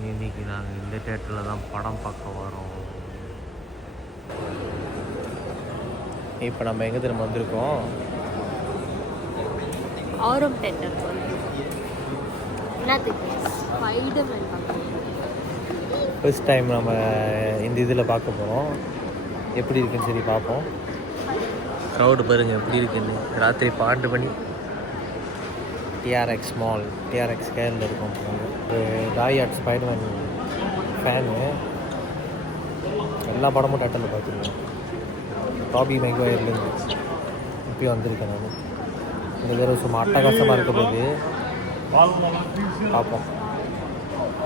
இன்னைக்கு நாங்கள் இந்த தேட்டரில் தான் படம் பார்க்க வரோம். இப்போ நம்ம எங்கே திரும்ப வந்திருக்கோம்? ஆரம் தேட்டர் என்னத்துக்கு ஸ்பைடர்மேன் பார்க்கணும். ஃபர்ஸ்ட் டைம் நம்ம இந்த இதில் பார்க்க போகிறோம். எப்படி இருக்குன்னு சரி பார்ப்போம். க்ரௌடு பாருங்கள் எப்படி இருக்குன்னு. ராத்திரி 12 மணி. டிஆர்எக்ஸ் மால், டிஆர்எக்ஸ் கேரில் இருக்கோம். ஒரு டாயாட் ஸ்பைடர்மேன் ஃபேனு. எல்லா படமும் தேட்டரில் பார்த்துருக்கேன். டாபி மெக்வயர்லேருந்து இப்போயும் வந்திருக்கேன் நான். இந்த தடவை சும்மா அட்டகாசமாக இருக்க போது பார்ப்போம்.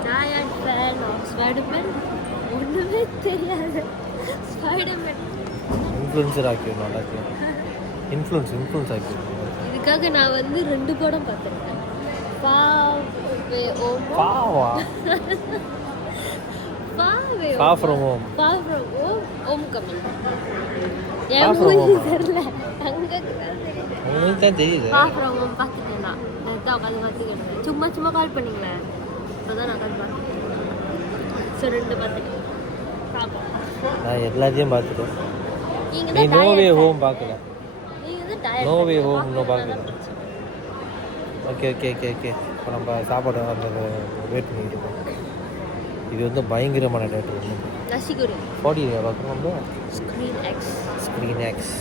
டாயாட் ஃபேன் ஸ்பைடர்மேன் ஒன்றுமே தெரியாது. ஸ்பைடர்மேன் இன்ஃப்ளூன்சர் ஆக்கிடணும். எல்லாத்தையும் இன்ஃப்ளூன்ஸ் ஆக்கிடணும். இதுக்காக நான் வந்து 2 படம் பார்த்துருக்கேன். சும்மா சும்மா கால் பண்ணீங்களேன், அதான் நான் கால் பண்ணேன். ஸோ 2 பார்த்துட்டேன். நான் எல்லாத்தையும் பார்த்துட்டேன். நீ நோவே ஹோம் பார்க்கல? நோவே ஹோம் இன்னும் பார்க்கல. ஓகே ஓகே ஓகே ஓகே இப்போ நம்ம சாப்பாடு அந்த வெயிட் பண்ணிட்டு இருக்கோம். இது வந்து பயங்கரமான தேட்டர். 40 பார்க்கணும் நம்ம. ஸ்க்ரீன் எக்ஸ்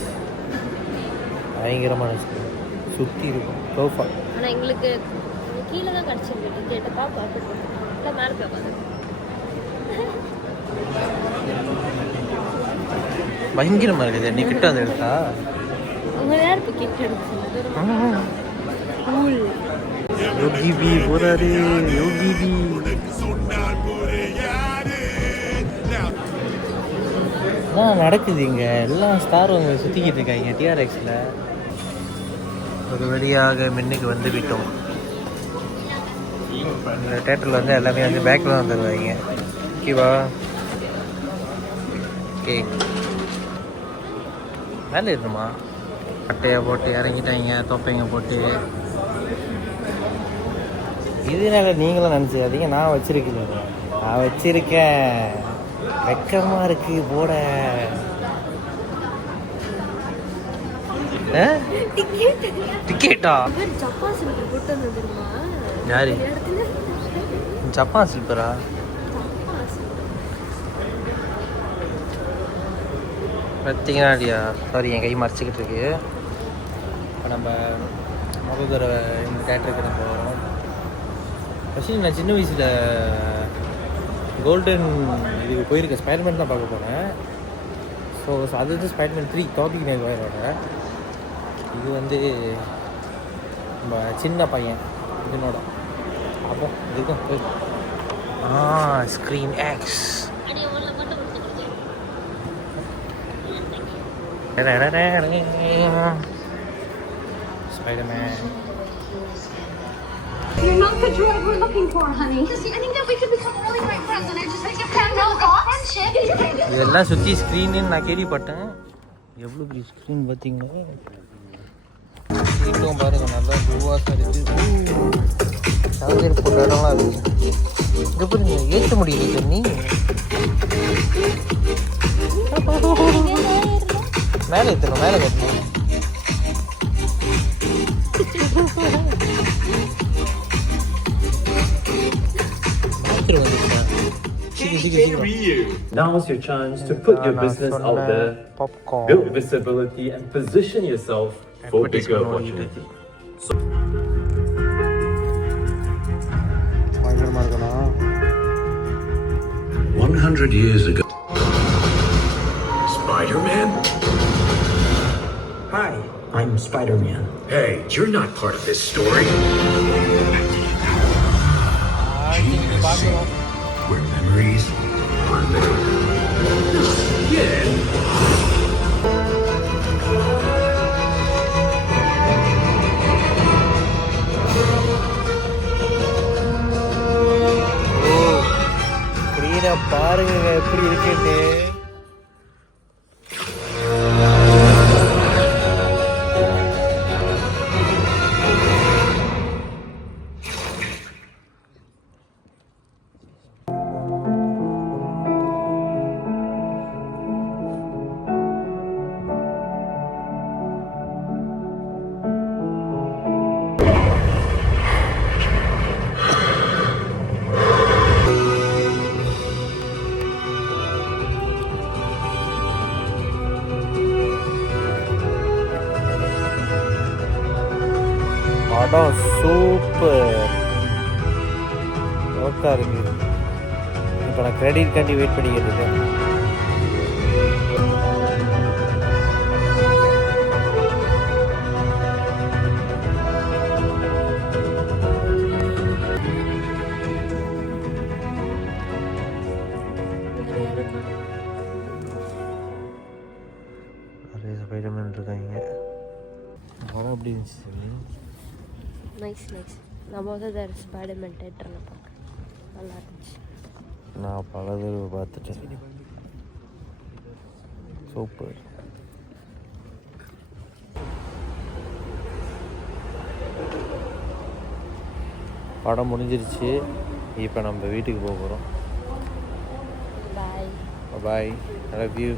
பயங்கரமான ஸ்க்ரீன் சுற்றி இருக்கும். சோஃபா ஆனால் எங்களுக்கு கீழே தான் கிடச்சிருக்கு. கேட்ட பாப்பா மேலே போய் பயங்கரமாக இருக்குது. நீ கிட்ட வந்து எடுத்தா உங்கள் யார் இப்போ கிட்ட எடுத்து யோகி பி போறாரு. யோகி பி நடக்குது இங்கே. எல்லாம் ஸ்டார் அவங்க சுற்றிக்கிட்டு இருக்காங்க டிஆர்எக்ஸில். ஒரு வழியாக மின்னுக்கு வந்து விட்டோம். இந்த தேட்டரில் வந்து எல்லாமே வந்து பேக்கில் தான் வந்துடுவாங்க. ஓகேவா? ஓகே மேலே இருக்குமா? அட்டையை போட்டு இறங்கிட்டாங்க. தொப்பைங்க போட்டு. இதனால நீங்களும் நினச்சிக்காதீங்க நான் வச்சுருக்கேன். நான் வச்சுருக்கேன். வெக்கமாக இருக்குது போட. டிக்கெட்டா? யாரு? ஜப்பான் ஸ்லிப்பரா? பார்த்தீங்கன்னா இல்லையா? சாரி, என் கை மறைச்சிக்கிட்டு இருக்கு. இப்போ நம்ம முதல் தடவை இந்த தேட்டருக்கு நம்ம வரோம். ஃபஸ்ட்டு நான் சின்ன வயசில் கோல்டன் இதுக்கு போயிருக்கேன். ஸ்பைடர்மேன் தான் பார்க்க போனேன். ஸோ அது வந்து ஸ்பைடர்மேன் 3 டாபி மெக்வயரோட. இது வந்து நம்ம சின்ன பையன் இதனோட அப்போ இதுக்கும் screen X. Spider-Man. You're not the droid we're looking for, honey. I think that we could become really great friends and I just think you can build a friendship. இதெல்லாம் சுற்றி ஸ்க்ரீன்னு நான் கேள்விப்பட்டேன். எவ்வளோ பெரிய ஸ்க்ரீன் பார்த்தீங்கன்னா சீட்டும் பாருங்கள் நல்லா குவாஸாக இருக்குது. சார்ஜர் போட்ட இடம்லாம் இருக்குது. இங்கே பாருங்க ஏற்ற முடியல தண்ணி. மேலே ஏற்றணும், மேலே கட்டணும். Now's your chance to put your business out there, build visibility and position yourself for bigger opportunity. 100 years ago, Spider-Man? Hi, I'm Spider-Man. Hey, you're not part of this story. Where memories are made. Yeah. பாருங்க எப்படி இருக்குன்னு. படம் super ஒர்க்காக இருக்குது. இப்போ நான் credit காண்டி wait பண்ணிக்கிட்டு இருக்கேன். நிறைய ஸ்பைடர்மேன் இருக்காங்க. படம் எப்படி இருந்துச்சு சொல்லி? Nice nice. நம்ம வந்து ஸ்பைடர்மேன் தேட்டரில் பார்க்க நல்லா இருந்துச்சு. நான் பல தடவை பார்த்துட்டேன். சூப்பர். படம் முடிஞ்சிருச்சு. இப்போ நம்ம வீட்டுக்கு போக போகிறோம். Bye bye. I love you.